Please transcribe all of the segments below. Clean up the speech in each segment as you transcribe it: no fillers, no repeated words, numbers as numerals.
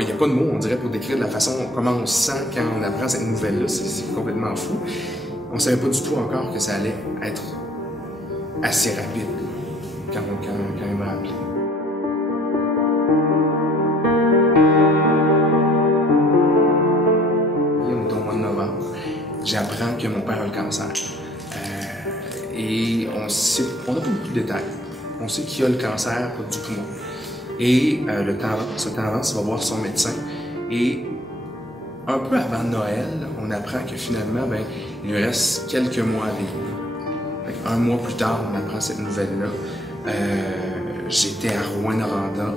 il n'y a pas de mots, on dirait, pour décrire de la façon comment on se sent quand on apprend cette nouvelle-là. C'est complètement fou. On ne savait pas du tout encore que ça allait être assez rapide quand il m'a appelé. On est au mois de novembre. J'apprends que mon père a le cancer. Et on n'a pas beaucoup de détails. On sait qu'il a le cancer du poumon. Et le temps avance, il va voir son médecin. Et un peu avant Noël, on apprend que finalement, il lui reste quelques mois à vivre. Un mois plus tard, on apprend cette nouvelle-là. J'étais à Rouyn-Noranda.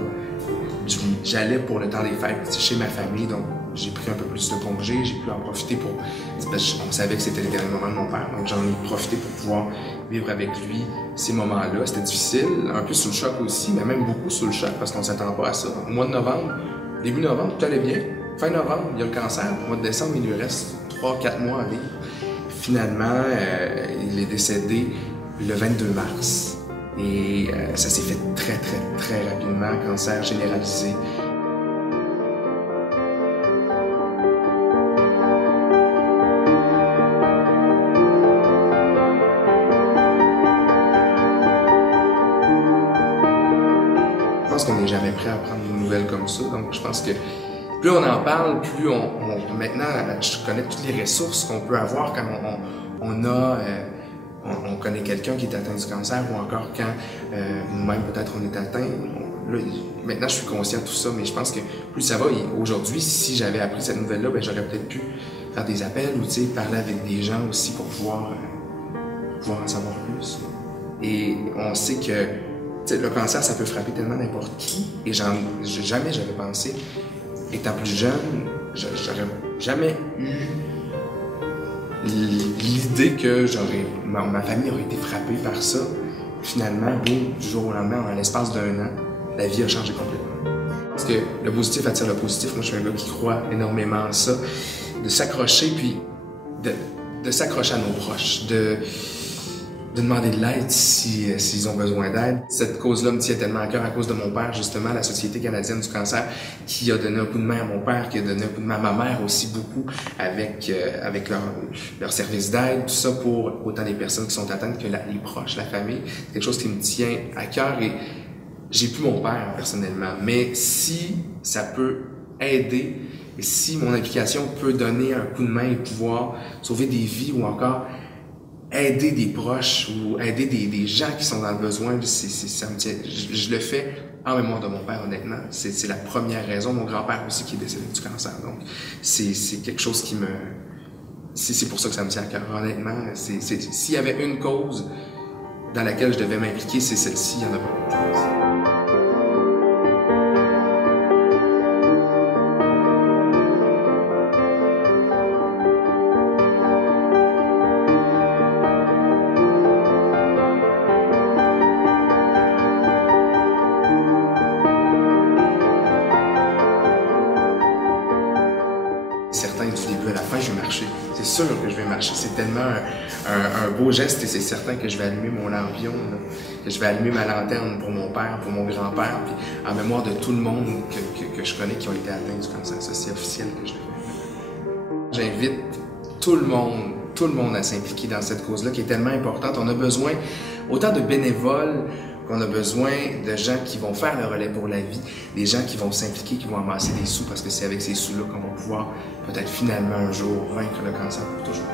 J'allais pour le temps des fêtes chez ma famille, donc j'ai pris un peu plus de congé, j'ai pu en profiter pour... On savait que c'était les derniers moments de mon père, donc j'en ai profité pour pouvoir vivre avec lui ces moments-là. C'était difficile, un peu sous le choc aussi, mais même beaucoup sous le choc parce qu'on ne s'attend pas à ça. Au mois de novembre, début novembre, tout allait bien. Fin novembre, il y a le cancer. Au mois de décembre, il lui reste 3-4 mois à vivre. Finalement, il est décédé le 22 mars. Et ça s'est fait très rapidement, cancer généralisé. Je pense qu'on n'est jamais prêt à prendre une nouvelle comme ça, donc je pense que plus on en parle, plus maintenant, je connais toutes les ressources qu'on peut avoir quand on connaît quelqu'un qui est atteint du cancer ou encore quand nous-mêmes peut-être on est atteint. Là, maintenant, je suis conscient de tout ça, mais je pense que plus ça va. Aujourd'hui, si j'avais appris cette nouvelle-là, j'aurais peut-être pu faire des appels ou parler avec des gens aussi pour pouvoir en savoir plus. Et on sait que le cancer, ça peut frapper tellement n'importe qui. Et jamais j'avais pensé, étant plus jeune, j'aurais jamais eu l'idée que ma famille aurait été frappée par ça. Finalement, boum, du jour au lendemain, en l'espace d'un an, la vie a changé complètement. Parce que le positif attire le positif. Moi, je suis un gars qui croit énormément à ça. De s'accrocher, puis de s'accrocher à nos proches, de demander de l'aide s'ils ont besoin d'aide. Cette cause-là me tient tellement à cœur à cause de mon père, justement, la Société canadienne du cancer, qui a donné un coup de main à mon père, qui a donné un coup de main à ma mère aussi beaucoup, avec leur service d'aide, tout ça pour autant les personnes qui sont atteintes que les proches, la famille. C'est quelque chose qui me tient à cœur et j'ai plus mon père personnellement, mais si ça peut aider et si mon implication peut donner un coup de main et pouvoir sauver des vies ou encore aider des proches ou aider des gens qui sont dans le besoin, ça me tient. Je le fais en mémoire de mon père, honnêtement. C'est la première raison. Mon grand-père aussi qui est décédé du cancer. Donc, c'est quelque chose qui me... C'est pour ça que ça me tient à cœur, honnêtement. S'il y avait une cause dans laquelle je devais m'impliquer, c'est celle-ci. Il n'y en a pas d'autre chose. Certain, du début à la fin, je vais marcher. C'est sûr que je vais marcher. C'est tellement un beau geste et c'est certain que je vais allumer mon lampion, là, que je vais allumer ma lanterne pour mon père, pour mon grand-père, puis en mémoire de tout le monde que je connais qui ont été atteints du cancer. Ça, c'est officiel que je le fais. J'invite tout le monde à s'impliquer dans cette cause-là qui est tellement importante. On a besoin autant de bénévoles qu'on a besoin de gens qui vont faire le relais pour la vie, des gens qui vont s'impliquer, qui vont amasser des sous, parce que c'est avec ces sous-là qu'on va pouvoir peut-être finalement un jour vaincre le cancer pour toujours.